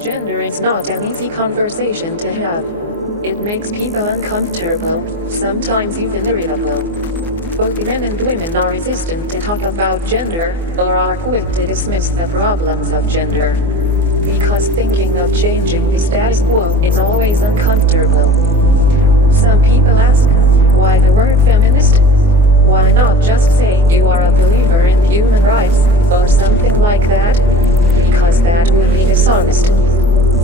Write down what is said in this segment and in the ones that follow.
Gender is not an easy conversation to have. It makes people uncomfortable, sometimes even irritable. Both men and women are resistant to talk about gender, or are quick to dismiss the problems of gender. Because thinking of changing the status quo is always uncomfortable. Some people ask, why the word feminist? Why not just say you are a believer in human rights, or something like that? Because that would be dishonest.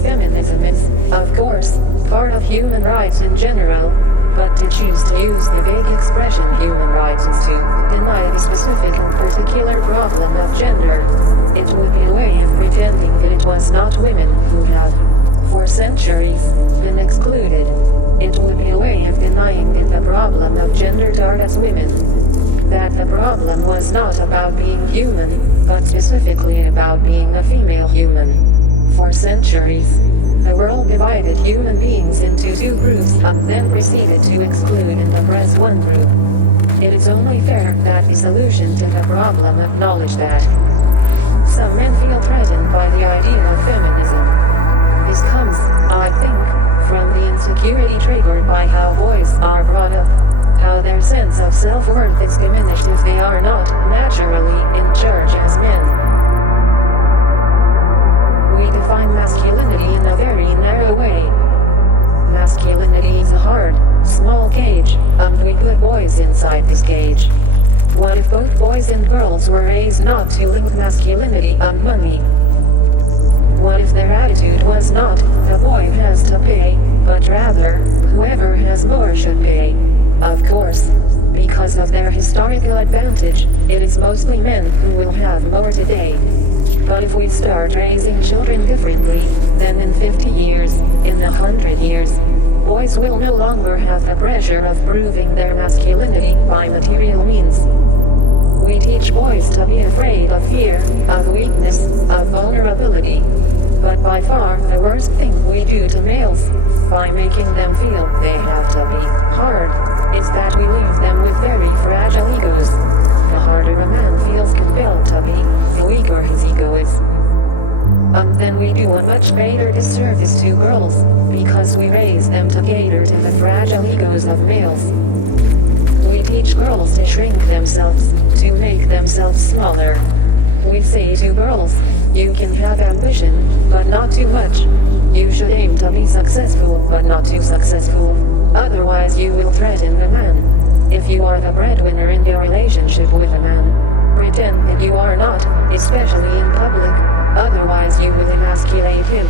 Feminism is, of course, part of human rights in general, but to choose to use the vague expression human rights is to deny the specific and particular problem of gender. It would be a way of pretending that it was not women who have, for centuries, been excluded. It would be a way of denying that the problem of gender targets women. That the problem was not about being human, but specifically about being a female human. For centuries, the world divided human beings into two groups and then proceeded to exclude and oppress one group. It is only fair that the solution to the problem acknowledge that. Some men feel threatened by the idea of feminism. This comes, I think, from the insecurity triggered by how boys are brought up, how their sense of self-worth is diminished if they are not naturally in charge as men. We define masculinity in a very narrow way. Masculinity is a hard, small cage, and we put boys inside this cage. What if both boys and girls were raised not to link masculinity and money? What if their attitude was not, the boy has to pay, but rather, whoever has more should pay? Of course, because of their historical advantage, it is mostly men who will have more today. But if we start raising children differently, then in 50 years, in 100 years, boys will no longer have the pressure of proving their masculinity by material means. We teach boys to be afraid of fear, of weakness, of vulnerability. But by far the worst thing we do to males, by making them feel they have to be hard, is that we leave them with very fragile egos. The harder a man feels compelled to be, the weaker his ego is. And then we do a much greater disservice to girls, because we raise them to cater to the fragile egos of males. We teach girls to shrink themselves, to make themselves smaller. We say to girls, you can have ambition, but not too much. You should aim to be successful, but not too successful. Otherwise you will threaten the man. If you are the breadwinner in your relationship with a man, pretend that you are not, especially in public. Otherwise you will emasculate him.